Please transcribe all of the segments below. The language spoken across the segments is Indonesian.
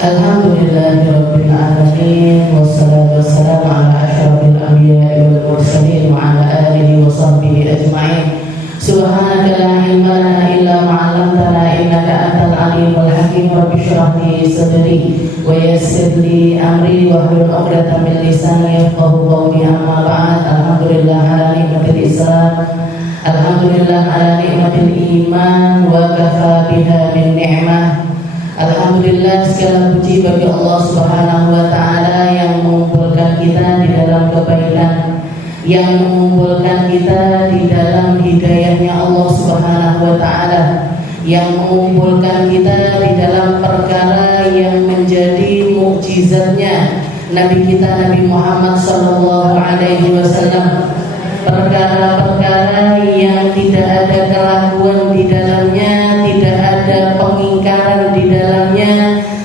Alhamdulillahirabbil alamin wassalatu wassalamu ala asyrafil anbiya'i wal mursalin wa ala alihi wa sahbihi ajma'in. Subhanaka la ilma lana illa ma 'allamtana innaka antal alimul hakim. Rabbi shrah li sadri wa yassir li amri wahlul 'uqdatam min lisani yafqahu qawli. Amma ba'd. Alhamdulillah ala nikmatil Islam, alhamdulillah ala nikmatil iman wa kafa biha min ni'mah. Alhamdulillah, segala puji bagi Allah Subhanahu wa Ta'ala yang mengumpulkan kita di dalam kebaikan, yang mengumpulkan kita di dalam hidayahnya Allah Subhanahu wa Ta'ala, yang mengumpulkan kita di dalam perkara yang menjadi mukjizatnya Nabi kita Nabi Muhammad sallallahu alaihi wasallam, perkara-perkara yang tidak ada keraguan di dalamnya, tidak ada pengingkaran di dalamnya.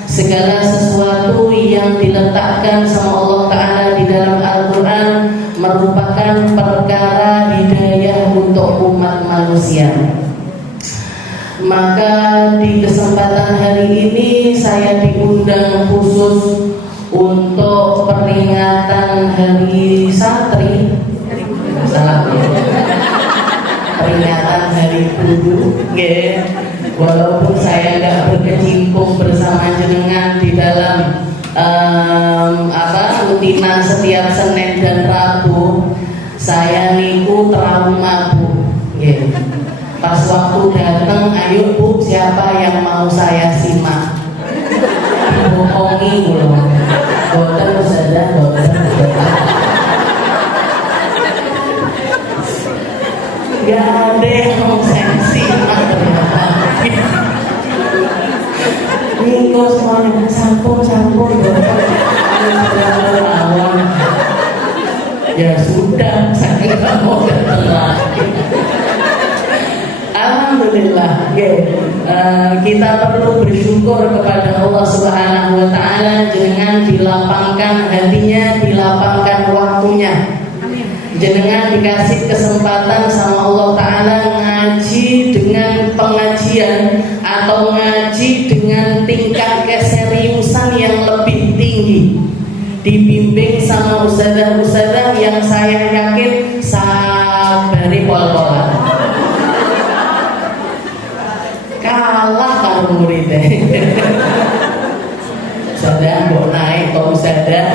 Segala sesuatu yang diletakkan sama Allah Ta'ala di dalam Al-Quran merupakan perkara hidayah untuk umat manusia. Maka di kesempatan hari ini saya diundang khusus untuk peringatan Hari Santri, peringatan Hari Guru, walaupun saya nggak berkecimpung bersama jenengan di dalam rutinan setiap Senin dan Rabu, saya niku trauma Bu. Pas waktu datang, ayo Bu, siapa yang mau saya simak? Bohongi loh, boten Ustazah, boten. Gak ada yang mau sensi Minggu semuanya campur-campur ya sudah, saya gak mau datang lagi. Alhamdulillah, kita perlu bersyukur kepada Allah Subhanahu wa Ta'ala dengan dilapangkan hatinya, dilapangkan waktunya. Jenengan dikasih kesempatan sama Allah Ta'ala ngaji dengan pengajian atau ngaji dengan tingkat keseriusan yang lebih tinggi, dibimbing sama ustazah-ustazah yang saya yakin sabari pol-polan, kalah kalau muridnya. Ustazah mau naik kok ustazah.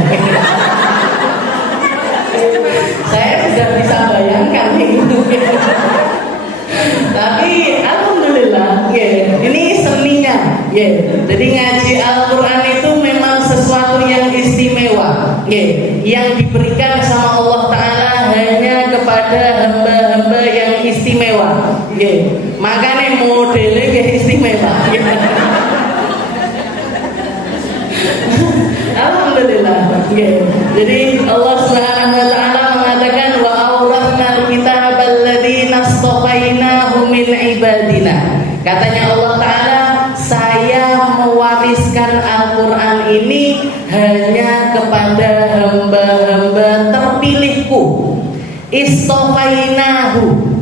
Saya sudah bisa bayangkan itu. Tapi alhamdulillah, ini seninya. Jadi ngaji Al-Quran itu memang sesuatu yang istimewa, yang diberikan sama Allah Ta'ala hanya kepada hamba-hamba yang istimewa. Makanya modelnya istimewa. Alhamdulillah. Jadi Allah Subhanahu wa Ta'ala mengatakan wa awratnal kitabal ladzina astafainahu min ibadina. Katanya Allah Ta'ala, saya mewariskan Al-Quran ini hanya kepada hamba-hamba terpilihku. Istofainahu.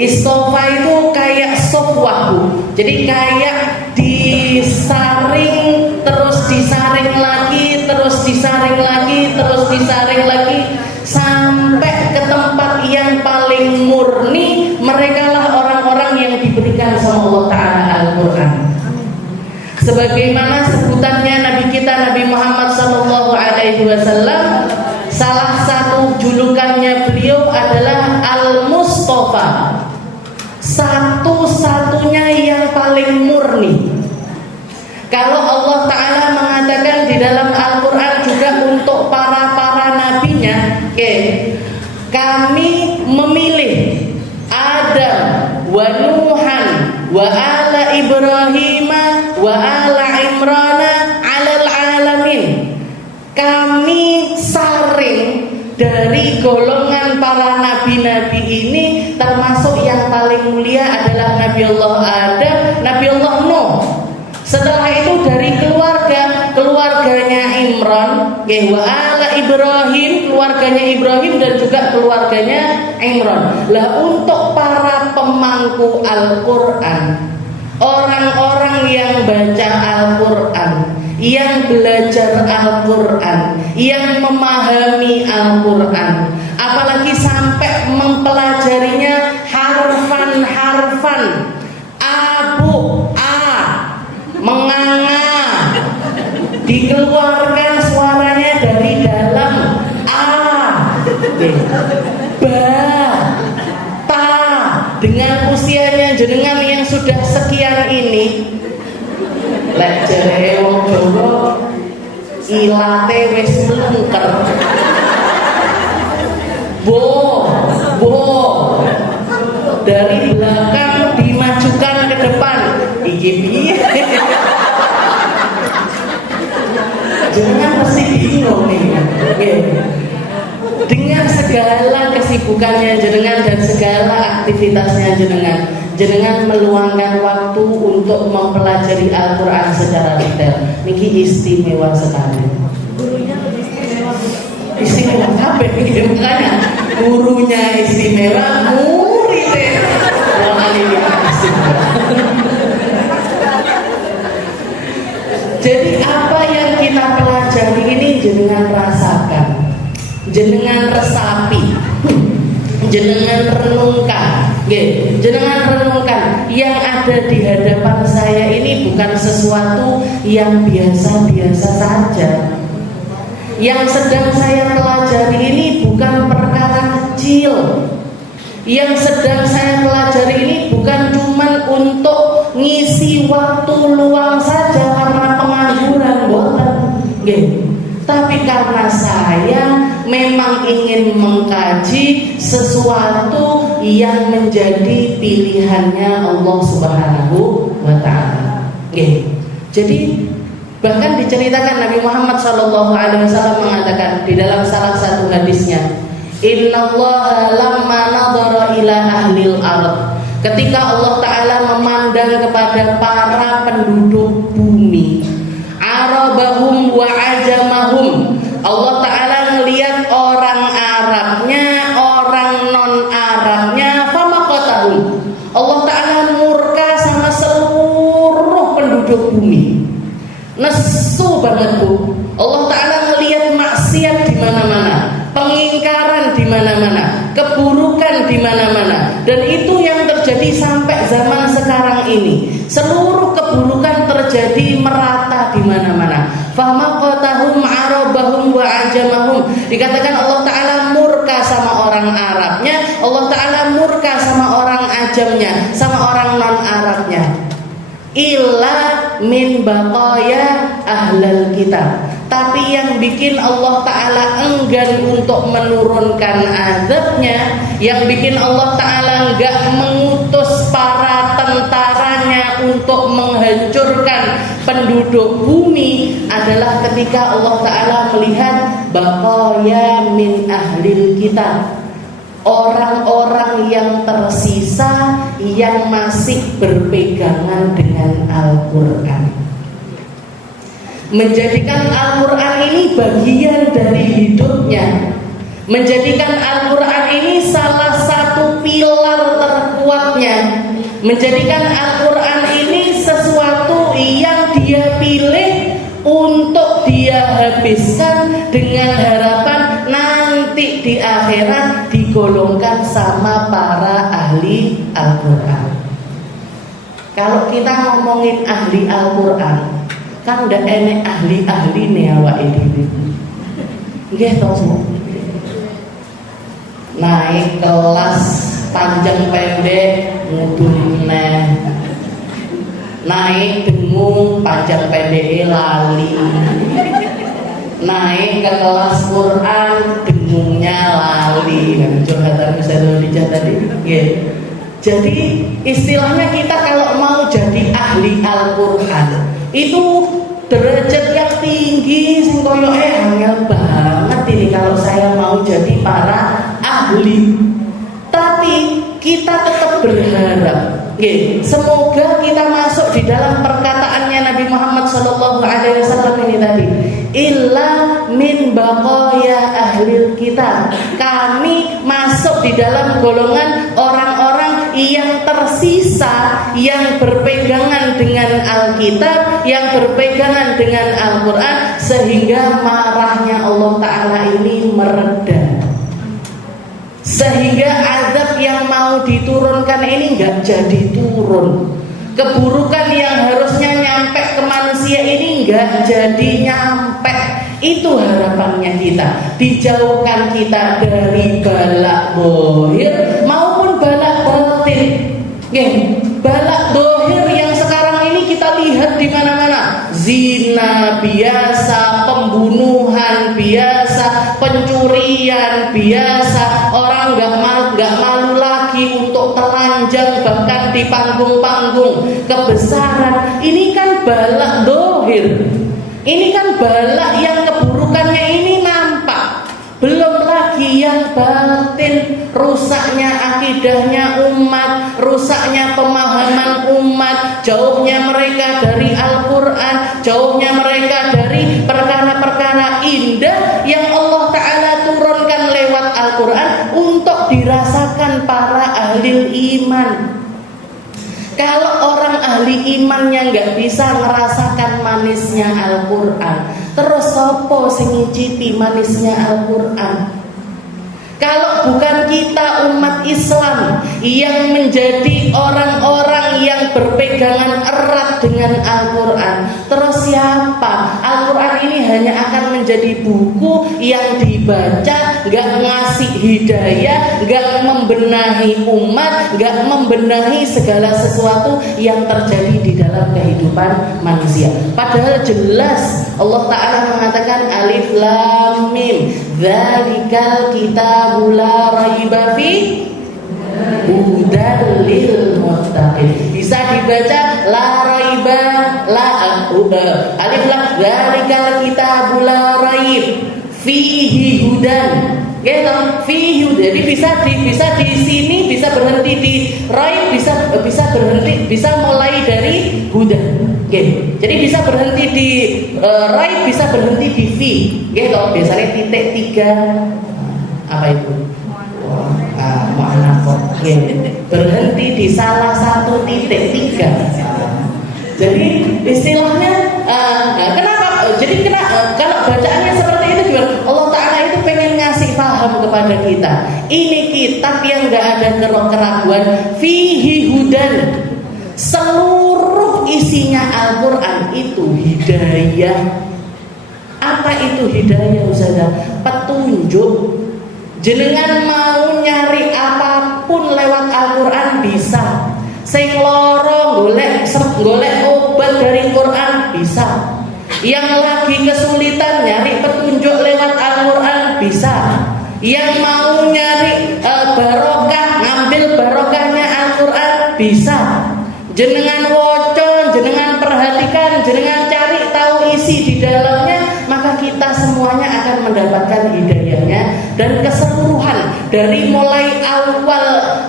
Istofa itu kayak sofwahu. Jadi kayak disaring, terus disaring lagi, terus disaring lagi, terus disaring lagi, sampai ke tempat yang paling murni. Merekalah orang-orang yang diberikan sama Allah Ta'ala Al-Quran. Sebagaimana sebutannya Nabi kita Nabi Muhammad sallallahu alaihi wasallam, salah satu julukannya beliau adalah Al-Mustafa, satu-satunya yang paling murni. Kalau Allah Ta'ala mengatakan di dalam Al-Quran juga untuk para nabinya, kami memilih Adam wa Nuhan wa ala Ibrahim wa ala Imrana alal alamin. Kami saring dari golongan para nabi-nabi ini, termasuk yang paling mulia adalah Nabi Allah Adam, Nabi Allah Nuh. Setelah itu dari keluarganya Imran, wa ala Ibrahim, keluarganya Ibrahim dan juga keluarganya Imran. Lah untuk para pemangku Al-Quran, orang-orang yang baca Al-Quran, yang belajar Al-Quran, yang memahami Al-Quran, apalagi sampai mempelajarinya harfan-harfan, abu, a, menganga, dikeluarkan suaranya dari dalam a, ba, ta, dengan usianya jenengan yang sudah sekian ini. Lek jere wong Jawa ilate wis mlungker. Bo dari belakang dimajukan ke depan. Iki piye? Jangan pasti bingung nih. Dengan segala kesibukannya jenengan dan segala aktivitasnya jenengan meluangkan waktu untuk mempelajari Al-Quran secara detail. Niki istimewa sekali. Gurunya istimewa. Istimewa apa? Makanya gurunya istimewa, muridnya istimewa. Jadi apa yang kita pelajari ini jenengan rasakan, jenengan resapi, jenengan renungkan. Jenengan renungkan, yang ada di hadapan saya ini bukan sesuatu yang biasa-biasa saja. Yang sedang saya pelajari ini bukan perkara kecil. Yang sedang saya pelajari ini bukan cuma untuk ngisi waktu luang saja karena pengangguran, boten. Tapi karena saya memang ingin mengkaji sesuatu yang menjadi pilihannya Allah Subhanahu wa Ta'ala. Jadi bahkan diceritakan Nabi Muhammad SAW mengatakan di dalam salah satu hadisnya, Innallaha lamma nadhara ila ahlil ard. Ketika Allah Ta'ala memandang kepada para penduduk bumi, arabahum wa ajamahum, Allah Ta'ala ngelihat orang Arabnya, orang non-Arabnya, famaqatahum. Allah Ta'ala murka sama seluruh penduduk bumi. Nesu banget Bu. Allah Ta'ala ngelihat maksiat di mana-mana, pengingkaran di mana-mana, keburukan di mana-mana, dan itu yang terjadi sampai zaman sekarang ini. Seluruh keburukan terjadi merata di mana-mana. Famaqatahum arabahum wa ajamahum. Dikatakan Allah Ta'ala murka sama orang Arabnya, Allah Ta'ala murka sama orang ajamnya, sama orang non-Arabnya. Illa min baqaya ahlal kitab. Tapi yang bikin Allah Ta'ala enggan untuk menurunkan azabnya, yang bikin Allah Ta'ala enggak mengutus para tentaranya untuk menghancurkan penduduk bumi adalah ketika Allah Ta'ala melihat baqaya min ahlil kitab, orang-orang yang tersisa yang masih berpegangan dengan Al-Quran, menjadikan Al-Quran ini bagian dari hidupnya, menjadikan Al-Quran ini salah satu pilar terkuatnya, menjadikan Al-Quran ini sesuatu yang dia pilih untuk dia habiskan dengan harapan nanti di akhirat digolongkan sama para ahli Al-Quran. Kalau kita ngomongin ahli Al-Quran, kan udah enek ahli-ahli nih awake dhewe. Nggih to, naik kelas panjang pendek mudun neh, naik dengung panjang pendek lali, naik ke kelas Quran dengungnya lali. Curhatan bisa dijah tadi. Jadi istilahnya kita kalau mau jadi ahli Al-Quran itu derajat yang tinggi, sing koyo angel banget ini kalau saya mau jadi para ahli. Tapi kita tetap berharap, semoga kita masuk di dalam perkataannya Nabi Muhammad SAW ini tadi, illa min baqaya ahlil kitab. Kami masuk di dalam golongan orang-orang yang tersisa, yang berpegangan dengan Alkitab, yang berpegangan dengan Al-Quran, sehingga marahnya Allah Ta'ala ini mereda, sehingga azab yang mau diturunkan ini nggak jadi turun. Keburukan yang harusnya nyampe ke manusia ini nggak jadi nyampe. Itu harapannya kita, dijauhkan kita dari balak zahir maupun balak batin. Balak zahir yang sekarang ini kita lihat di mana-mana, zina biasa, pembunuhan biasa, pencurian biasa, orang nggak malu lagi untuk telanjang bahkan di panggung-panggung kebesaran. Ini kan balak zahir. Ini kan balak yang keburukannya ini nampak. Belum lagi yang batin, rusaknya akidahnya umat, rusaknya pemahaman umat, jauhnya mereka dari Al-Quran, jauhnya mereka dari perkara-perkara indah yang Allah Ta'ala turunkan lewat Al-Quran untuk dirasakan para ahli iman. Kalau orang ahli imannya nggak bisa merasakan manisnya Al-Quran, terus sopo sing ngicipi manisnya Al-Quran? Kalau bukan kita umat Islam yang menjadi orang-orang yang berpegangan erat dengan Al-Quran, terus siapa? Al-Quran ini hanya akan menjadi buku yang dibaca, gak ngasih hidayah, gak membenahi umat, gak membenahi segala sesuatu yang terjadi di dalam kehidupan manusia. Padahal jelas Allah Ta'ala mengatakan alif lam mim, dzalikal kitabul la raiba fi hudal lil muttaqin. Bisa dibaca la raiba alif lam dzalikal kitabul la raib fihi hudan. Fihi, jadi bisa di sini, bisa berhenti di raib, bisa berhenti, bisa mulai dari hudan. Jadi bisa berhenti di raib, bisa berhenti di fi. Kalau biasanya titik 3 apa itu? Makna kok. Berhenti di salah satu titik 3. Jadi istilahnya kenapa? Jadi kalau bacaannya seperti itu juga Allah Ta'ala itu pengen ngasih paham kepada kita. Ini kitab yang gak ada keraguan, fihi hudan. Seluruh isinya Al-Quran itu hidayah. Apa itu hidayah, Ustazah? Petunjuk. Jenengan mau nyari apapun lewat Al-Quran bisa. Sing loro golek obat dari Quran bisa. Yang lagi kesulitan nyari petunjuk lewat Al-Quran bisa. Yang mau nyari barokah, ngambil barokahnya Al-Quran bisa. Jenengan woco, jenengan perhatikan, jenengan cari tahu isi di dalamnya, maka kita semuanya akan mendapatkan hidayahnya. Dan keseluruhan dari mulai awal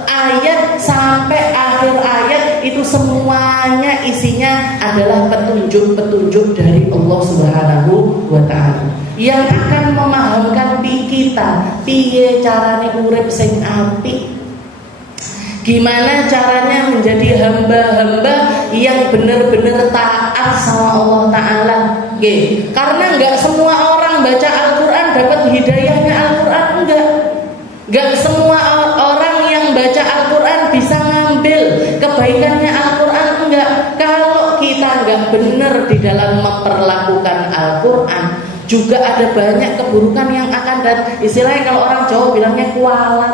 ayat sampai akhir ayat itu semuanya isinya adalah petunjuk-petunjuk dari Allah Subhanahu wa Ta'ala yang akan memahamkan kita piye carane urip sing apik, gimana caranya menjadi hamba-hamba yang benar-benar taat sama Allah Ta'ala. Karena nggak semua orang baca Al-Quran dapat hidayahnya Al-Quran, nggak semua orang yang baca Al-Quran bisa ngambil kebaikannya Al-Quran, enggak. Kalau kita nggak benar di dalam memperlakukan Al-Quran, juga ada banyak keburukan yang akan datang. Istilahnya kalau orang Jawa bilangnya kualat.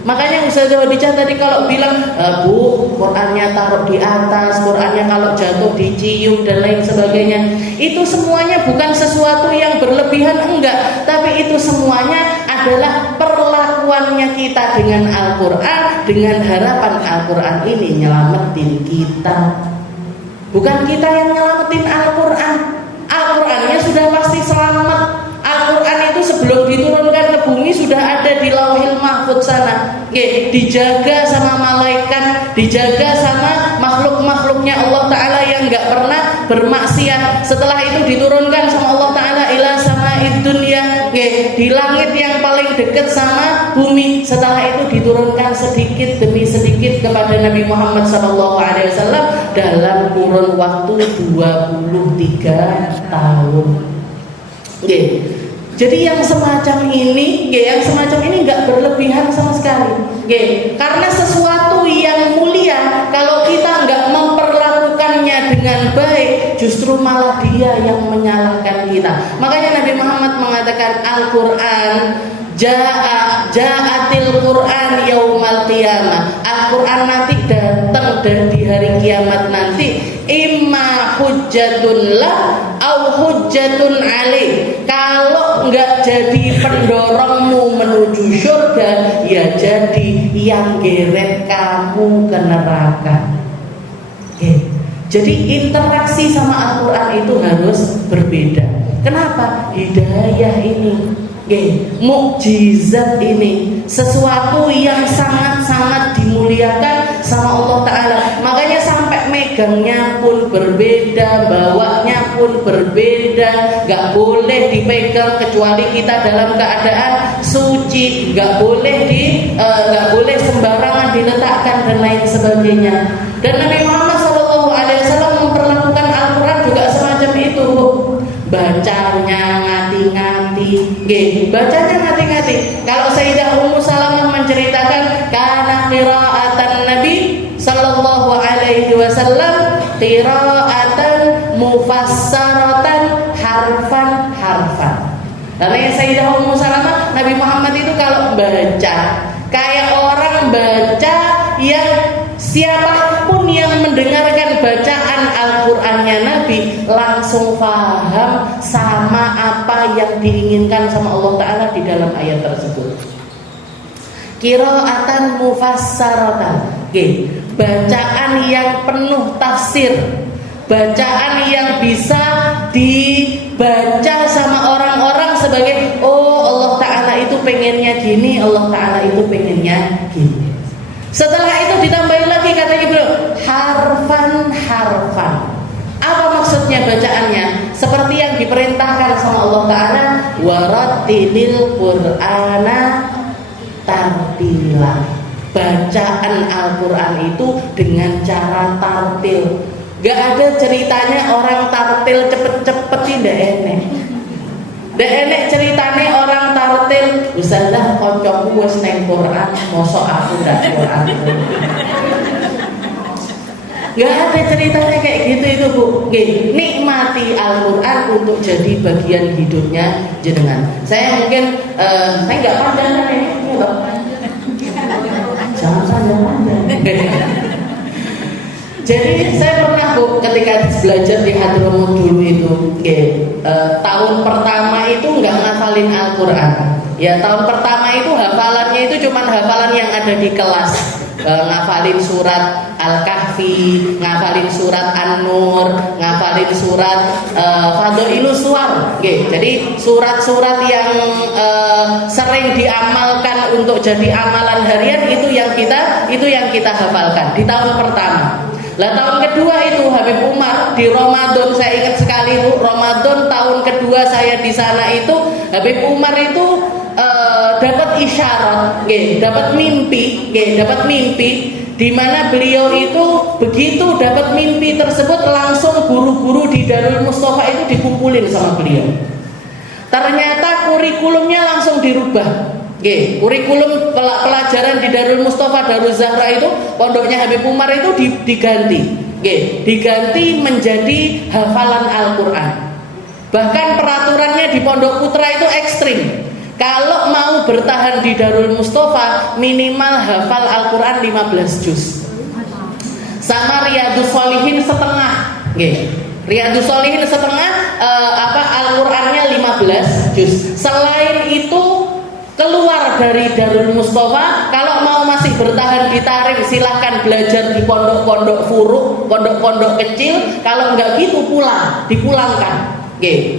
Makanya Ustazah Khadijah tadi kalau bilang Bu, Qurannya taruh di atas, Qurannya kalau jatuh dicium dan lain sebagainya, itu semuanya bukan sesuatu yang berlebihan, enggak. Tapi itu semuanya adalah perlakuannya kita dengan Al-Quran, dengan harapan Al-Quran ini nyelamatin kita. Bukan kita yang nyelamatin Al-Quran. Al-Qurannya sudah pasti selamat. Al-Quran itu sebelum diturunkan ke bumi sudah ada di Lauhil Mahfudz sana. Dijaga sama malaikat, dijaga sama makhluk-makhluknya Allah Ta'ala yang gak pernah bermaksiat. Setelah itu diturunkan sama Allah Ta'ala ila sama'id dunya di langit yang paling dekat sama bumi. Setelah itu diturunkan sedikit demi sedikit kepada Nabi Muhammad SAW dalam kurun waktu 23 tahun. Jadi yang semacam ini nggak berlebihan sama sekali. Karena sesuatu yang mulia kalau kita nggak memperlakukannya dengan baik, justru malah dia yang menyalahkan kita. Makanya Nabi Muhammad mengatakan Al-Quran Ja'atil Quran yaumal qiyamah. Al-Quran nanti datang dan di hari kiamat nanti imma hujjatun la au hujjatun alaih. Kalau enggak jadi pendorongmu menuju surga, ya jadi yang geret kamu ke neraka. Jadi interaksi sama Al-Quran itu harus berbeda. Kenapa? Hidayah ini, mukjizat ini, sesuatu yang sangat-sangat dimuliakan sama Allah Ta'ala. Makanya sampai megangnya pun berbeda, bawanya pun berbeda. Gak boleh dipegang kecuali kita dalam keadaan suci. Gak boleh sembarangan diletakkan dan lain sebagainya. Dan Nabi Muhammad SAW memperlakukan Al-Quran juga semacam itu. Bacanya ngati-ngati. Kalau Sayyidah Ummu Salamah menceritakan karena qiraatan Nabi sallallahu alaihi wasallam qiraatan mufassaratan harfan. Karena Sayyidah Ummu Salamah, Nabi Muhammad itu kalau baca kayak orang baca yang siapapun yang mendengarkan bacaan Al-Qur'annya Nabi langsung paham sama apa yang diinginkan sama Allah Ta'ala di dalam ayat tersebut. Qira'atan mufassaratan, bacaan yang penuh tafsir, bacaan yang bisa dibaca sama orang-orang sebagai Allah Ta'ala itu pengennya gini, Allah Ta'ala itu pengennya gini. Setelah itu ditambahin lagi katanya beliau harfan. Apa maksudnya bacaannya? Seperti yang diperintahkan sama Allah Ta'ala, warattilil Qur'ana tartila. Bacaan Al-Quran itu dengan cara tartil. Gak ada ceritanya orang tartil cepet-cepet, tidak enek. Dek enek ceritane orang tartil, Ustazah kancaku wis nang Quran, mosok aku ndak Quran. Gak ada ceritanya kayak gitu itu, Bu. Nikmati Al-Quran untuk jadi bagian hidupnya jenengan. Saya mungkin saya nggak panjang kan ini, jangan panjang. Jadi saya pernah, Bu, ketika belajar di Hadramut dulu itu, tahun pertama itu nggak ngafalin Al-Quran. Ya, tahun pertama itu hafalannya itu cuman hafalan yang ada di kelas. Ngafalin surat Al-Kahfi, ngafalin surat An-Nur, ngafalin surat Fadhailus Suwar. Jadi surat-surat yang sering diamalkan untuk jadi amalan harian itu yang kita hafalkan di tahun pertama. Lah tahun kedua itu Habib Umar di Ramadan, saya ingat sekali itu Ramadan tahun kedua saya di sana itu Habib Umar itu dapat isyarat, dapat mimpi di mana beliau itu begitu dapat mimpi tersebut langsung guru-guru di Darul Mustafa itu dikumpulin sama beliau. Ternyata kurikulumnya langsung dirubah. Kurikulum pelajaran di Darul Mustafa Darul Zahra itu pondoknya Habib Umar itu diganti menjadi hafalan Al-Quran. Bahkan peraturannya di Pondok Putra itu ekstrim. Kalau mau bertahan di Darul Mustafa minimal hafal Al-Quran 15 juz. Sama Riyadhus Shalihin setengah. Riyadhus Shalihin setengah Al-Qurannya 15 juz. Selain itu keluar dari Darul Mustafa, kalau mau masih bertahan di Tarim silahkan belajar di pondok-pondok furuk, pondok-pondok kecil. Kalau enggak gitu dipulangkan.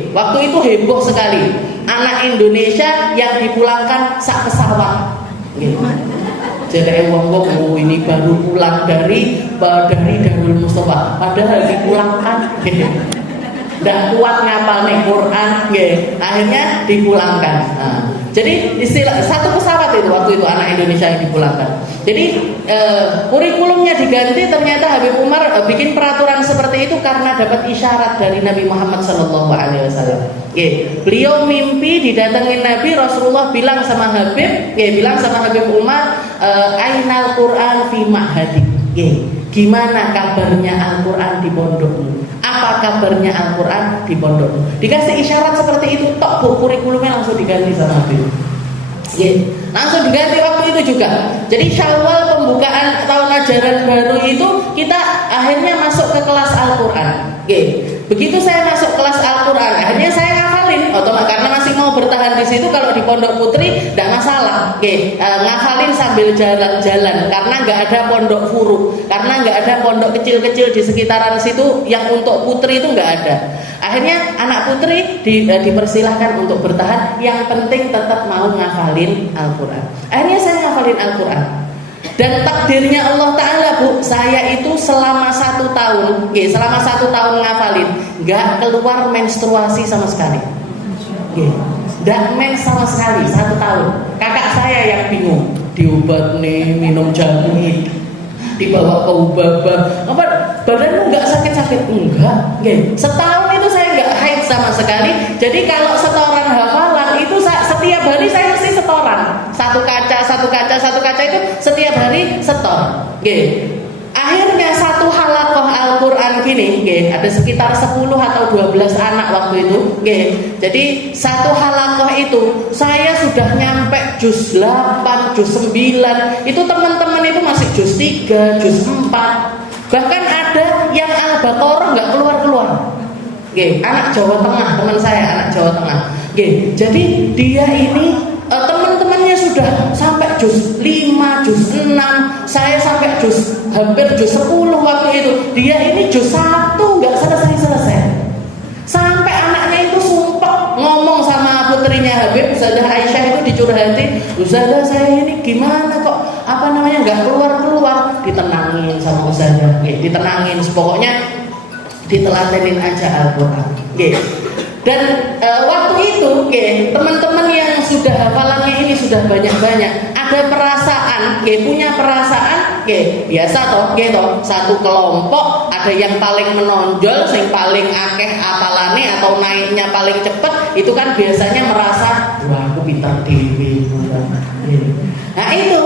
Waktu itu heboh sekali. Anak Indonesia yang dipulangkan sak pesawat. Jadi wong-wong ini baru pulang dari Darul Mustafa, padahal dipulangkan. ndak kuat ngapal nih Quran, akhirnya dipulangkan. Jadi istilah satu pesawat itu waktu itu anak Indonesia yang dipulangkan. Jadi kurikulumnya diganti, ternyata Habib Umar bikin peraturan seperti itu karena dapat isyarat dari Nabi Muhammad SAW. Beliau mimpi didatengin Nabi, Rasulullah bilang sama Habib, bilang sama Habib Umar, Ainal Quran fi ma'hadik. Gimana kabarnya Al-Quran di pondokmu? Apa kabarnya Al-Quran di pondokmu? Dikasih isyarat seperti itu, tok bu, kurikulumnya langsung diganti sama Habib. Langsung diganti waktu itu juga. Jadi Syawal pembukaan tahun ajaran baru itu kita akhirnya masuk ke kelas Al-Quran. Begitu saya masuk kelas Al-Quran, akhirnya saya ngafalin, karena masih mau bertahan di situ. Kalau di Pondok Putri tidak masalah, ngafalin sambil jalan-jalan, karena nggak ada pondok furu, karena nggak ada pondok kecil-kecil di sekitaran situ yang untuk putri itu nggak ada. Akhirnya anak putri dipersilahkan untuk bertahan, yang penting tetap mau ngafalin Al-Quran. Akhirnya saya ngafalin Al-Quran. Dan takdirnya Allah Ta'ala, bu, saya itu selama 1 tahun, selama 1 tahun ngafalin, nggak keluar menstruasi sama sekali. Nggak mens sama sekali 1 tahun. Kakak saya yang bingung, diobat nih, minum jamu, dibawa ke ubah-ubah. Apa badanmu nggak sakit-sakit? Enggak. Setahun itu saya nggak haid sama sekali. Jadi kalau setoran hafalan itu setiap hari saya mesti setoran. Satu kaca itu setiap hari setor. Akhirnya satu halakoh Al-Quran gini, ada sekitar 10 atau 12 anak waktu itu. Jadi satu halakoh itu saya sudah nyampe juz 8, juz 9. Itu teman-teman itu masih juz 3, juz 4. Bahkan ada yang Al-Baqarah nggak keluar-keluar. Anak Jawa Tengah, teman saya anak Jawa Tengah. Jadi dia ini teman-temannya sudah sampai juz 5, juz 6, saya sampai hampir juz 10 waktu itu. Dia ini juz 1 nggak selesai-selesai. Sampai anaknya itu sumpah ngomong sama putrinya Habib, Ustazah Aisyah itu dicurhatin, Ustazah saya ini gimana kok nggak keluar-keluar. Ditenangin sama Ustazah, ditenangin, pokoknya ditelatenin aja Al-Quran. Dan waktu itu teman-teman yang sudah hafalannya ini sudah banyak-banyak, ada perasaan, punya perasaan, biasa toh, satu kelompok ada yang paling menonjol, yang paling akeh hafalane atau naiknya paling cepet, itu kan biasanya merasa, wah aku pintar dewi. Nah itu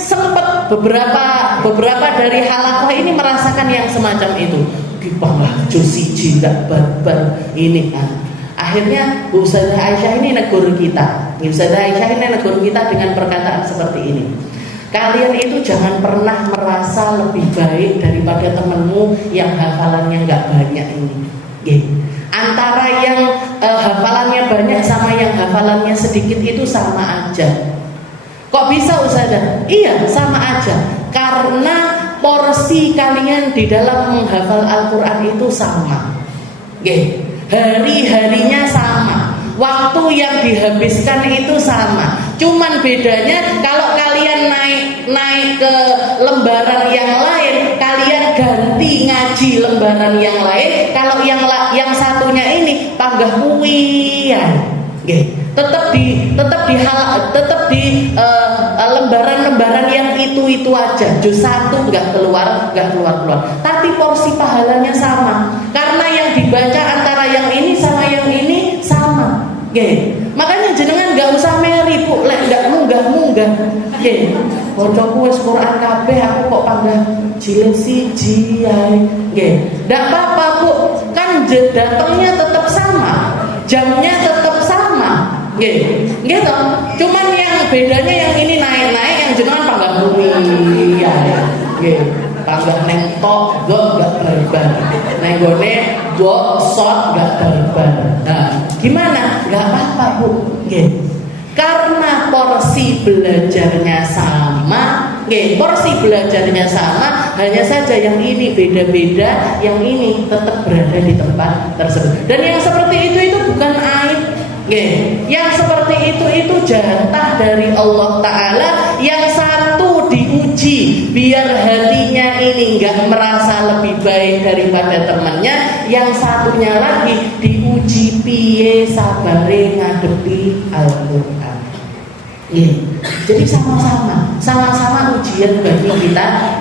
sempat beberapa dari halakoh ini merasakan yang semacam itu. Dipanglah Josiji nggak barbar ini. Akhirnya Bu Ustazah Aisyah ini negur kita. Ustazah Aisyah ini negur kita dengan perkataan seperti ini. Kalian itu jangan pernah merasa lebih baik daripada temanmu yang hafalannya nggak banyak ini. Antara yang hafalannya banyak sama yang hafalannya sedikit itu sama aja. Kok bisa Ustazah? Iya, sama aja. Karena porsi kalian di dalam menghafal Al-Quran itu sama. Hari-harinya sama, waktu yang dihabiskan itu sama. Cuman bedanya kalau kalian naik ke lembaran yang lain, kalian ganti ngaji lembaran yang lain. Kalau yang satunya ini panggah kuwian, tetap di lembaran-lembaran yang itu aja. Juz 1 nggak keluar. Tapi porsi pahalanya sama. Karena yang dibaca antara yang ini sama yang ini sama. Makanya jenengan nggak usah meri bu, nggak munggah. Bocoku wis Quran kabeh, aku kok panggah jilid siji ae. Nggak apa-apa bu, kan datangnya tetap sama, jamnya tetap sama. Gitu. Cuman yang bedanya yang ini naik-naik, yang jenengan panggah bumi ya. Panggah neng tok gak berban. Neng gone sot gak berban. Nah, gimana? Gak apa-apa, Bu. Karena porsi belajarnya sama, porsi belajarnya sama, hanya saja yang ini beda-beda, yang ini tetap berada di tempat tersebut. Dan yang seperti itu bukan aib. Yang seperti itu jatah dari Allah Ta'ala. Yang satu diuji diuji, biar hatinya ini nggak merasa lebih baik daripada temannya. Yang satunya lagi diuji piye sabare ngadepi Al-Quran. Jadi sama-sama ujian bagi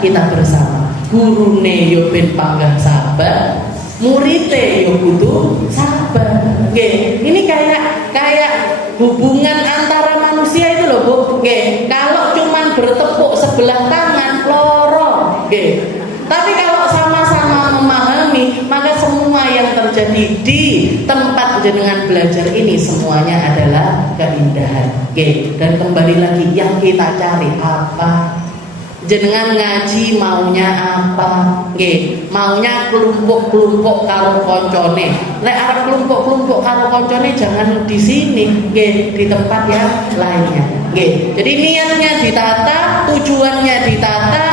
kita bersama. Gurune yo ben panggah sabar, muridé yo kudu sabar. Ini kayak hubungan antara manusia itu loh, Bu. Kalau cuman bertepuk sebelah tangan loro. Tapi kalau sama-sama memahami, maka semua yang terjadi di tempat jenengan belajar ini semuanya adalah keindahan. Dan kembali lagi, yang kita cari apa? Jenengan ngaji maunya apa? Maunya kelompok-kelompok karo koncone. Lek arep kelompok-kelompok karo koncone jangan di sini, di tempat yang lainnya. Jadi niatnya ditata, tujuannya ditata,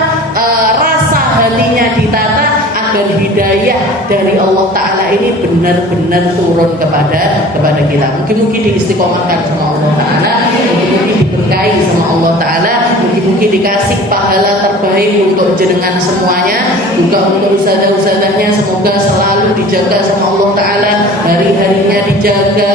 rasa hatinya ditata agar hidayah dari Allah Ta'ala ini benar-benar turun kepada kita. Mungkin diistiqomahkan sama Allah Ta'ala, mungkin diberkahi sama Allah Ta'ala, mungkin dikasih pahala terbaik untuk jenengan semuanya, juga untuk ustadzah-ustadzahnya, semoga selalu dijaga sama Allah Ta'ala, hari-harinya dijaga,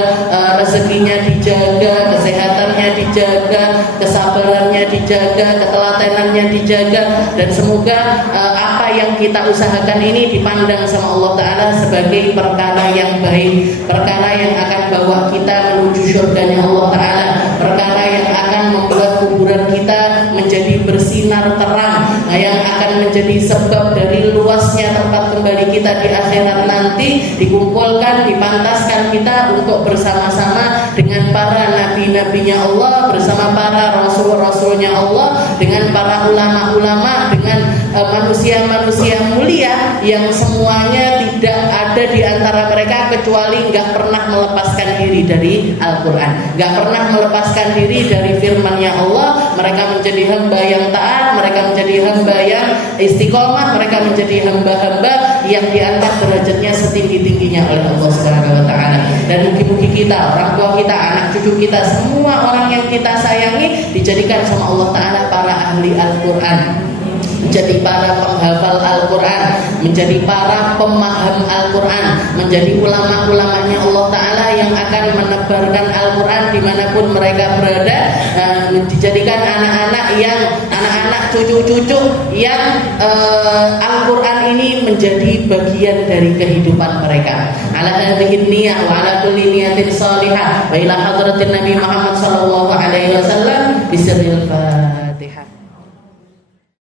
rezekinya dijaga, kesehatannya dijaga, kesabarannya dijaga, ketelatenannya dijaga, dan semoga apa yang kita usahakan ini dipandang sama Allah Ta'ala sebagai perkara yang baik, perkara yang akan bawa kita menuju surganya Allah Ta'ala, perkara yang akan membuat kuburan kita menjadi bersinar terang, yang akan menjadi sebab dari luasnya tempat kembali kita di akhirat nanti, dikumpulkan, dipantaskan kita untuk bersama-sama dengan para nabi-nabinya Allah, bersama para rasul-rasulnya Allah, dengan para ulama-ulama, dengan manusia-manusia mulia yang semuanya tidak ada di antara mereka kecuali nggak pernah melepaskan diri dari Al-Quran, nggak pernah melepaskan diri dari firman-Nya Allah. Mereka menjadi hamba yang taat, mereka menjadi hamba yang istiqomah, mereka menjadi hamba-hamba yang diangkat derajatnya setinggi-tingginya oleh Allah Subhanahu wa Ta'ala. Dan mungkin kita, orang tua kita, anak cucu kita, semua orang yang kita sayangi dijadikan sama Allah Ta'ala para ahli Al-Quran, menjadi para penghafal Al-Quran, menjadi para pemaham Al-Quran, menjadi ulama-ulamanya Allah Ta'ala yang akan menebarkan Al-Quran dimanapun mereka berada, dijadikan anak-anak cucu-cucu yang Al-Quran ini menjadi bagian dari kehidupan mereka. Ala hadhihi niyah wa ala kulli niyatin salihah wa ila hadratin Nabi Muhammad sallallahu alaihi wasallam bisirril Fatiha.